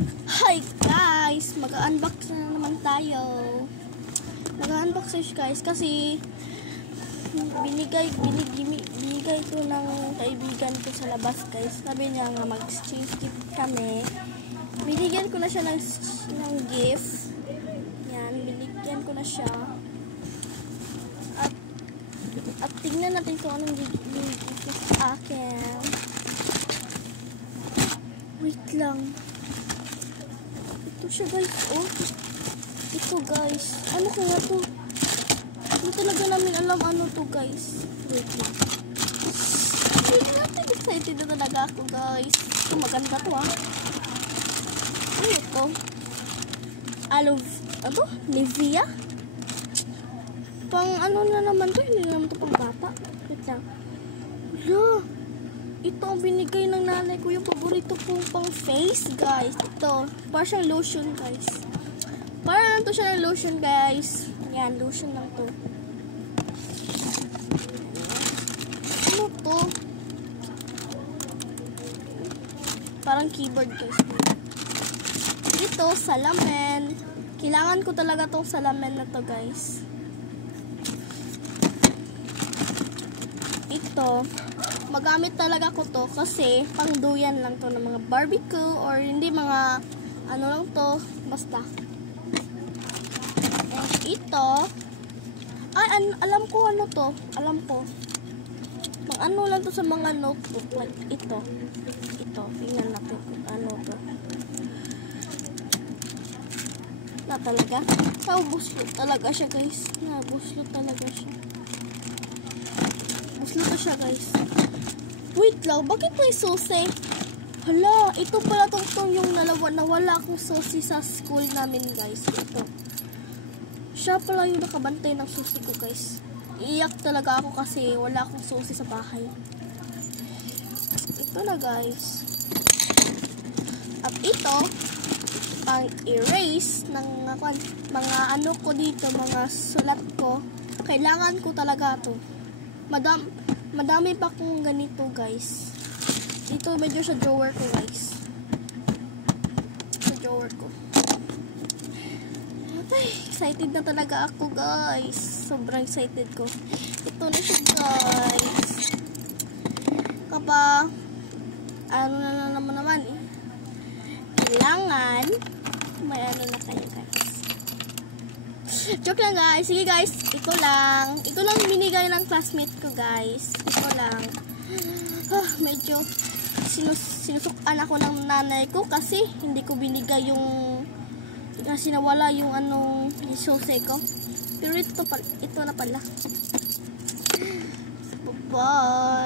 Hi guys! Mag-unbox na naman tayo. Mag-unbox guys kasi binigay ko ng kaibigan ko sa labas guys. Sabi niya nga mag-exchange gift kami. Binigyan ko na siya ng gift. Yan, binigyan ko na siya. At tingnan natin kung anong gift ko sa akin. Wait lang. Ito siya guys, oh. Ito guys. Ano kaya to? Hindi talaga namin alam ano to guys. Wait lang. Wait natin. Excited na talaga ako guys. Ito maganda to ah. Ano to? Ano Nivea? Pang ano na naman to? Hindi naman to pang bata. Wait lang. Hala. Ito ang binigay ng nanay ko, yung paborito kong pang face, guys. Ito, para siyang lotion, guys. Para lang to siya ng lotion, guys. Yan, lotion lang to. Ano to? Parang keyboard, guys. Ito, salamin. Kailangan ko talaga tong salamin na to, guys. Ito. Magamit talaga ko to kasi pang duyan lang to ng mga barbecue or hindi mga ano lang to, basta. And ito, alam ko ano to, alam ko. Pang ano lang to sa mga notebook, like ito. Tingnan natin kung ano to. Na talaga, buslot talaga siya guys. Buslot talaga siya. Buslot siya guys. Wait lang, bakit may susi? Hala, ito pala tong yung nawala akong susi sa school namin guys. Ito. Siya pala yung nakabantay ng susi ko guys. Iiyak talaga ako kasi wala akong susi sa bahay. Ito na guys. At ito, pang erase ng mga ano ko dito, mga sulat ko. Kailangan ko talaga to. Madami pa kong ganito guys. Dito medyo sa drawer ko guys. Sa drawer ko. Ay, excited na talaga ako guys. Sobrang excited ko. Ito na siya guys. Kapag ano na naman eh. Kailangan may ano na kayo guys. Joke lang guys. Sige guys, ito lang binigay ng classmate ko guys. Ito lang. Medyo sinusukan ako ng nanay ko kasi hindi ko binigay yung kasi nawala yung anong susi ko. Pero ito na pala. Bye-bye.